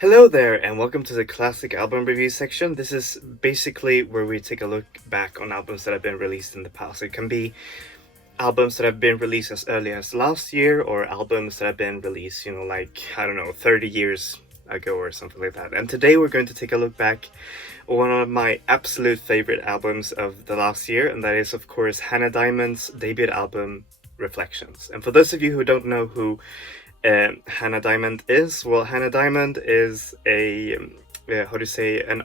Hello there, and welcome to the classic album review section. This is basically where we take a look back on albums that have been released in the past. It can be albums that have been released as early as last year, or albums that have been released, like, I don't know, 30 years ago or something like that. And today we're going to take a look back on one of my absolute favorite albums of the last year, and that is, of course, Hannah Diamond's debut album, Reflections. And for those of you who don't know who Hannah Diamond is, well, Hannah Diamond is an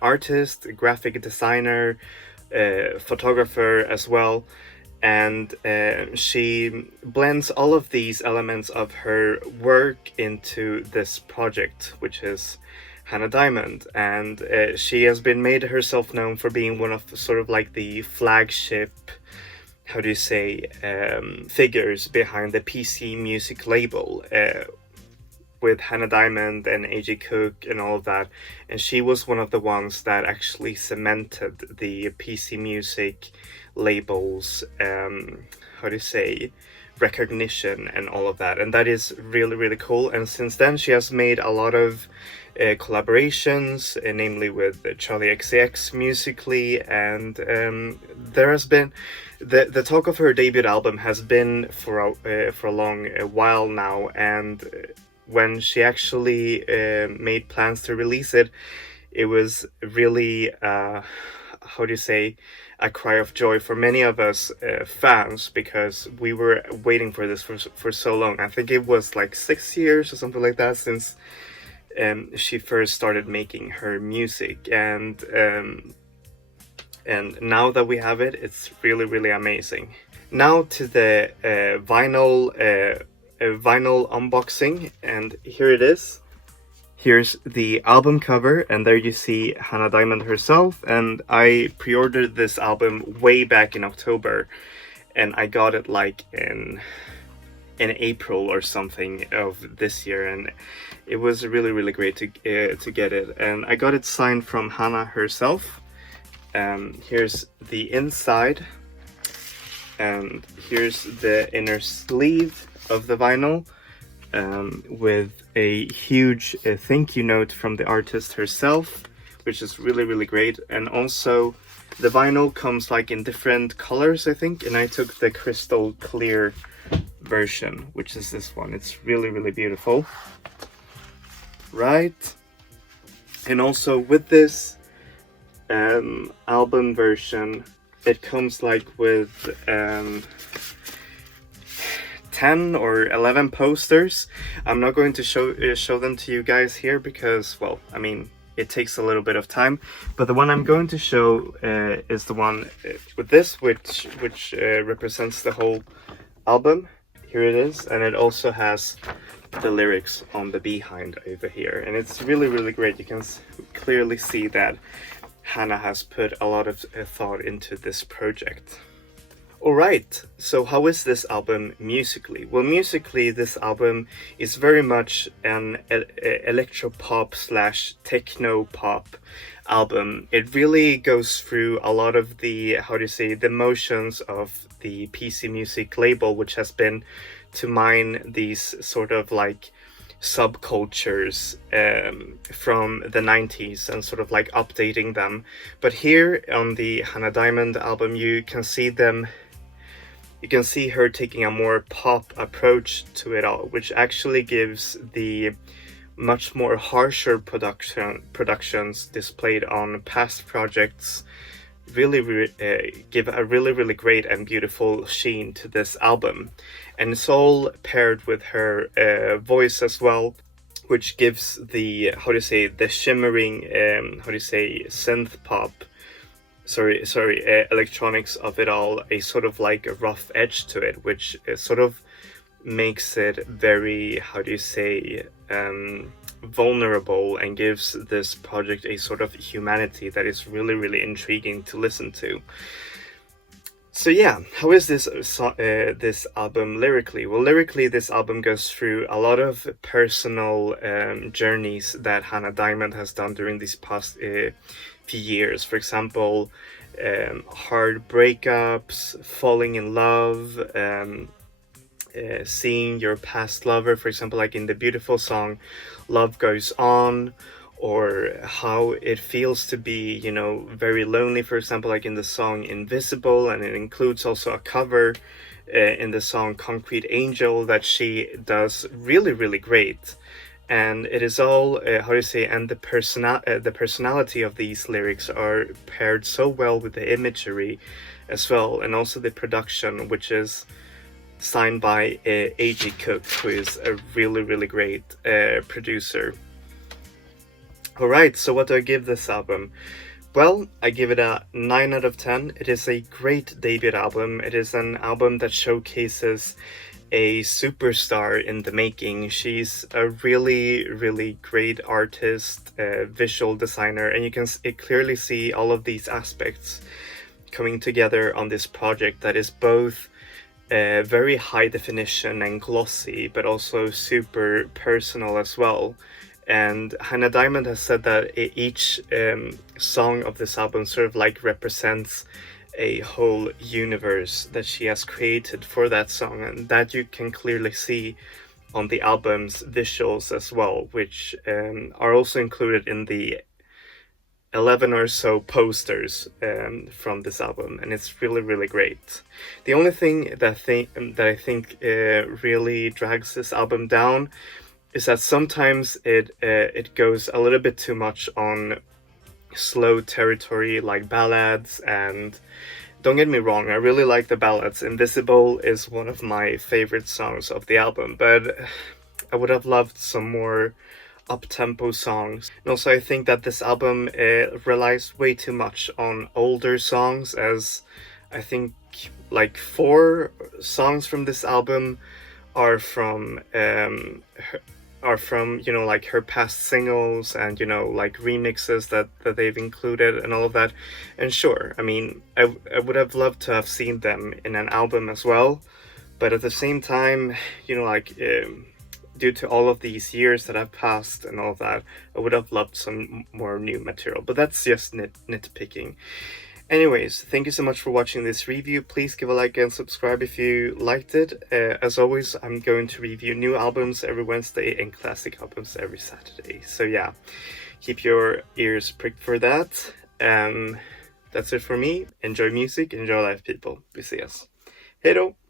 artist, graphic designer, photographer as well, and she blends all of these elements of her work into this project, which is Hannah Diamond. And she has been made herself known for being one of sort of like the flagship, figures behind the PC music label, with Hannah Diamond and AJ Cook and all of that. And she was one of the ones that actually cemented the PC music labels, recognition and all of that. And that is really, really cool. And since then, she has made a lot of collaborations, namely with Charlie XCX musically, and there has been the talk of her debut album has been for a long while now, and when she actually made plans to release it, it was really a cry of joy for many of us fans, because we were waiting for this for so long. I think it was like 6 years or something like that since she first started making her music, and now that we have it, it's really, really amazing. Now to the vinyl unboxing, and here it is. Here's the album cover, and there you see Hannah Diamond herself. And I pre-ordered this album way back in October, and I got it like in April or something of this year, and it was really, really great to get it. And I got it signed from Hannah herself. Here's the inside, and here's the inner sleeve of the vinyl, with a huge thank you note from the artist herself, which is really, really great. And also the vinyl comes like in different colors, I think, and I took the crystal clear version, which is this one. It's really, really beautiful, right? And also with this album version, it comes like with 10 or 11 posters. I'm not going to show them to you guys here because, well, I mean, it takes a little bit of time. But the one I'm going to show is the one with this, which represents the whole album. Here it is, and it also has the lyrics on the behind over here, and it's really, really great. You can clearly see that Hannah has put a lot of thought into this project. Alright, so how is this album musically? Well, musically, this album is very much an electropop / techno pop album. It really goes through a lot of the, the motions of the PC music label, which has been to mine these sort of like subcultures from the 90s and sort of like updating them. But here on the Hannah Diamond album, you can see her taking a more pop approach to it all, which actually gives the much more harsher productions displayed on past projects really give a really, really great and beautiful sheen to this album. And it's all paired with her voice as well, which gives the the shimmering synth pop, electronics of it all a sort of like a rough edge to it, which sort of makes it very vulnerable, and gives this project a sort of humanity that is really, really intriguing to listen to. So yeah, how is this album lyrically? Well, lyrically, this album goes through a lot of personal journeys that Hannah Diamond has done during these past few years. For example, hard breakups, falling in love, seeing your past lover, for example, like in the beautiful song Love Goes On, or how it feels to be, you know, very lonely, for example, like in the song Invisible, and it includes also a cover in the song Concrete Angel that she does really, really great. And it is all, how do you say, and the personality of these lyrics are paired so well with the imagery as well, and also the production, which is signed by A.G. Cook, who is a really, really great producer. Alright, so what do I give this album? Well, I give it a 9 out of 10. It is a great debut album. It is an album that showcases a superstar in the making. She's a really, really great artist, visual designer, and you can clearly see all of these aspects coming together on this project that is both very high definition and glossy, but also super personal as well. And Hannah Diamond has said that each song of this album sort of like represents a whole universe that she has created for that song, and that you can clearly see on the album's visuals as well, which are also included in the 11 or so posters from this album, and it's really, really great. The only thing that I think really drags this album down is that sometimes it goes a little bit too much on slow territory, like ballads. And don't get me wrong, I really like the ballads. Invisible is one of my favorite songs of the album, but I would have loved some more up-tempo songs. And also I think that this album relies way too much on older songs, as I think like 4 songs from this album are from you know, like her past singles, and you know, like remixes that they've included and all of that. And sure, I mean, I would have loved to have seen them in an album as well, but at the same time, you know, like due to all of these years that have passed and all of that, I would have loved some more new material, but that's just nitpicking. Anyways, thank you so much for watching this review. Please give a like and subscribe if you liked it. As always, I'm going to review new albums every Wednesday and classic albums every Saturday. So yeah, keep your ears pricked for that. That's it for me. Enjoy music, enjoy life, people. Vi ses. Hej då!